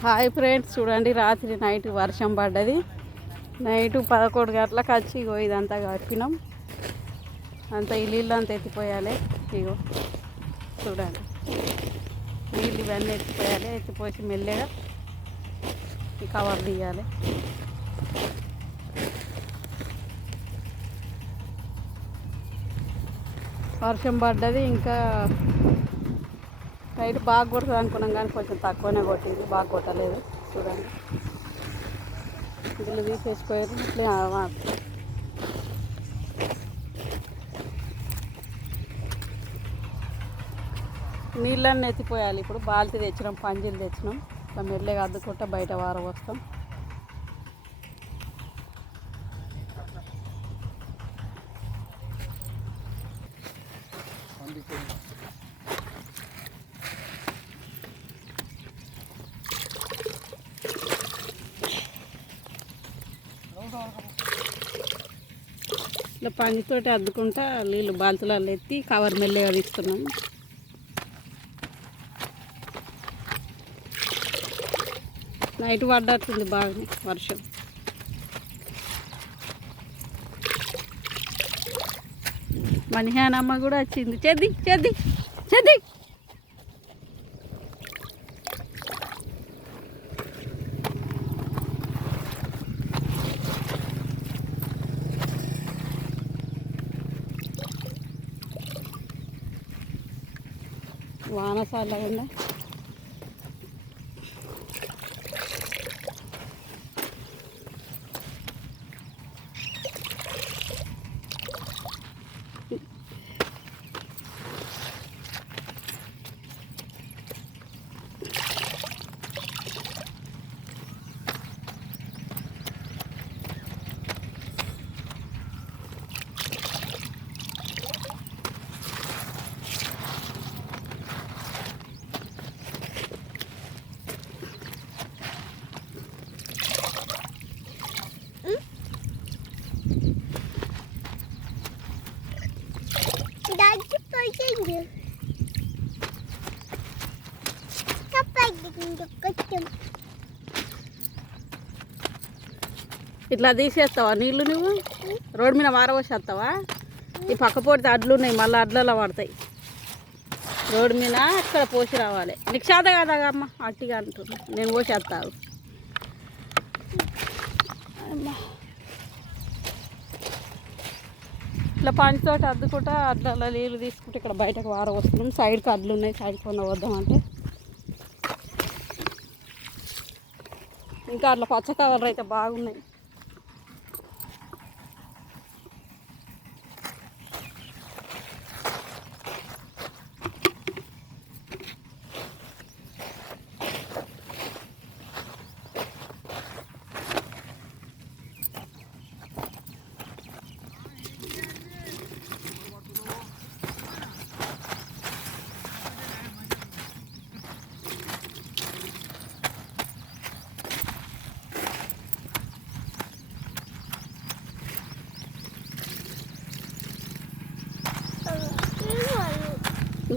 Hi friends, చూడండి రాత్రి night వర్షం పడ్డది. నైట్ 11 గంటలకు వచ్చి ఇగో ఇదంతా కప్పినాం. అంతా ఇల్లు అంతా ఎత్తిపోయాలి. ఇగో చూడండి, నీళ్ళు ఇవన్నీ ఎత్తిపోయాలి. ఎత్తిపోసి మెల్లగా ఈ కవర్ తీయాలి. వర్షం పడ్డది. ఇంకా నైట్ బాగా కొడుతుంది అనుకున్నాం, కానీ కొంచెం తక్కువనే కొట్టింది, బాగా కొట్టలేదు. చూడండి, ఇల్లు తీసేసిపోయారు. ఇట్లా నీళ్ళన్నీ ఎత్తిపోయాలి. ఇప్పుడు బాల్తీ తెచ్చినాం, పంజీలు తెచ్చినాం. ఇట్లా మెల్లగా అద్దుకుంటా బయట వారం వస్తాం. ఇట్లా పంజితోటి అద్దుకుంటా నీళ్ళు బాల్తులలో ఎత్తి కవర్ మెల్లగా తీస్తున్నాం. నైట్ పడ్డట్టుంది బాగా వర్షం. మనిహానమ్మ కూడా వచ్చింది. చెద్ది చెద్ది చెద్ది వానసాల ఉందా. ఇట్లా తీసేస్తావా నీళ్ళు? నువ్వు రోడ్డు మీద వారవసేస్తావా? ఈ పక్క పోతే అడ్లు ఉన్నాయి, మళ్ళీ అడ్లలో పడతాయి. రోడ్డు మీద అక్కడ పోసి రావాలి. నీకు చేత కాదా అమ్మ? అట్టిగా అంటున్నా, నేను పోసేస్తాను. ఇట్లా పంచితోటి అద్దుకుంటా అడ్లలో నీళ్ళు తీసుకుంటే ఇక్కడ బయటకు వారం వస్తున్నాం. సైడ్కి అడ్లు ఉన్నాయి, సైడ్కి కొండ వద్దామంటే ఇంకా అట్లా పచ్చ కవర్లు అయితే బాగున్నాయి.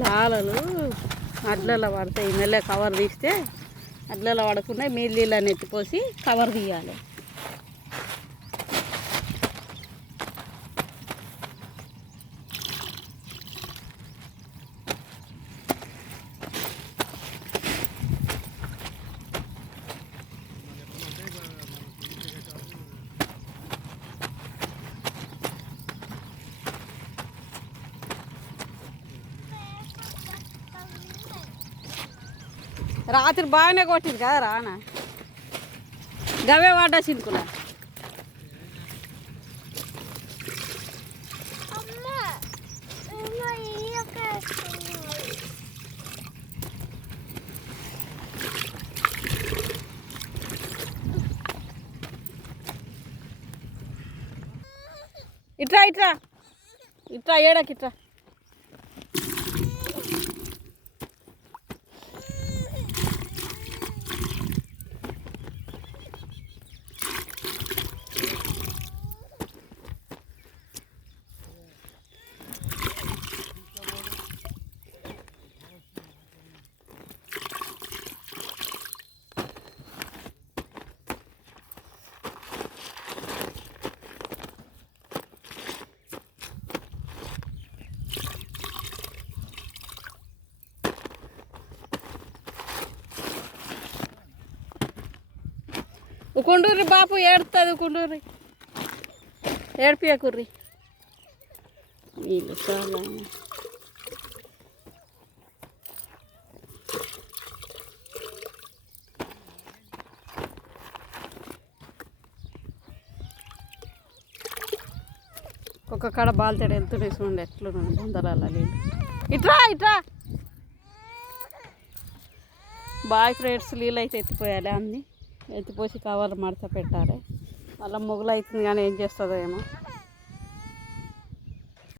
లాలలు అడ్లలో పడతాయి. మెల్ల కవర్ తీస్తే అడ్లలో పడకుండా నీళ్ళని ఎత్తిపోసి కవర్ తీయాలి. రాత్రి బాగానే కొట్టింది కదా రానా, గవే వాడా చింకున్నా. ఇట్రా ఇట్రా ఇట్రా ఏడకి ఇట్రా. ఉకుండూరి బాపు ఏడుతుంది ఉకుండూరి ఏడిపియకుర్రి వీళ్ళు చాలా ఒక కాడ బాల్తేడు వెళ్తున్నాయి చూడండి ఎట్లున్నాను బొందరాల నీళ్ళు ఇట్రా ఇట్రా బాయ్ ఫ్రెండ్స్ నీళ్ళు అయితే ఎత్తిపోయాలి అన్నీ ఎత్తిపోసి కవర్లు మడత పెట్టాలి మళ్ళీ మొగులు అవుతుంది కానీ ఏం చేస్తుందో ఏమో